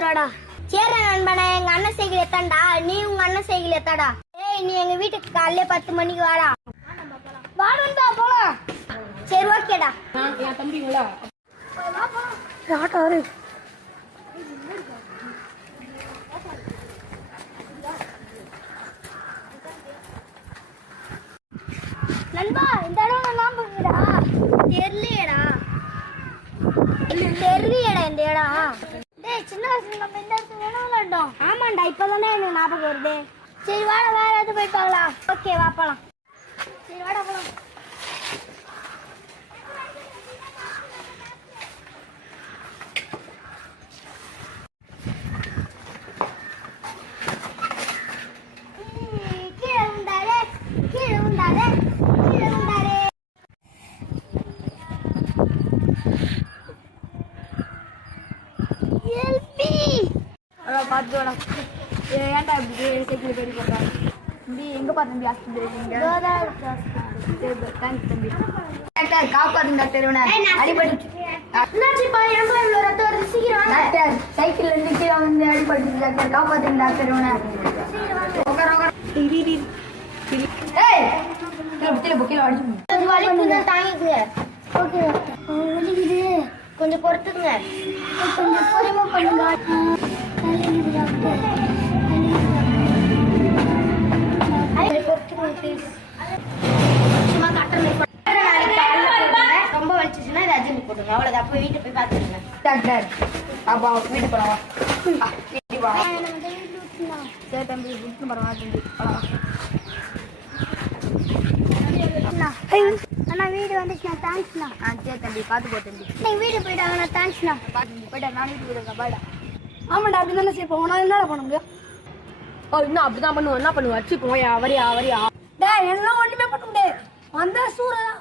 எடுத்துடாடா. சரி நண்பனே, எங்க அண்ணன் சைக்கிள் எத்தான்டா, நீ உங்க அண்ணன் சைக்கிள் எத்தாடா. ஏய், நீ எங்க வீட்டுக்கு காலையில 10 மணிக்கு வாடா. வாடா போலாம். சரி ஓகேடா. என் தம்பிங்களா ஆட்டோ நண்பா, இந்த இடம் ஞாபகம்டா. தெரியலடா இந்த இடம். டேய், சின்ன வயசுல நம்ம இந்த இடத்துல வேணா விளையாண்டோம். ஆமாண்டா, இப்பதானே எனக்கு ஞாபகம் வருது. சரி வாடா, வேற எது போய் பார்க்கலாம். ஓகே வா போலாம். சரி வாடா போலாம். பார்த்துக்கோடா. ஏன்டா இப்படி சைக்கிள் பேடி போடுறான் தம்பி? எங்கே பார்த்தம்பி ஹாஸ்பிட்டல் இருக்கீங்க? தேங்க்ஸ் தம்பி. டாக்டர் காப்பாற்றுங்க டாக்டர், இவனை அடிபட்டு. டாக்டர் சைக்கிள் இருந்து கீழே வந்து அடிபட்டு டாக்டர், காப்பாற்றுங்க டாக்டர் இவனை. கொஞ்சம் பொறுத்துங்க, கொஞ்சம் பொறுமை பண்ணுங்க. ரொம்ப வலிச்சுன்னா இதை அர்ஜென்ட் போட்டுங்க, அவ்வளோதான். அப்போ வீட்டு போய் பார்த்துருங்க டாக்டர். அப்பா வீட்டுக்கு போகலாம். சரி தம்பி, விட்டு போகிறோம் தம்பி. அண்ணா வீடு வந்துச்சுண்ணா, தேங்க்ஸ்ண்ணா. சரி தம்பி, பார்த்து போ தம்பி. நீங்கள் வீடு போயிட்டாங்கண்ணா, தேங்க்ஸ்ண்ணா. போயிட்டா, நான் வீட்டுக்கு போயிருக்கேன். பாய்டா. ஆமாண்டா, அப்படி தானே சரி போவோம். நான் என்னடா பண்ண முடியும்? இன்னும் அப்படிதான் பண்ணுவோம். என்ன பண்ணுவோம்? அச்சு போயா வரியா வரியா. டே, எல்லாம் ஒன்றுமே பண்ண முடியாது. வந்த சூறதான்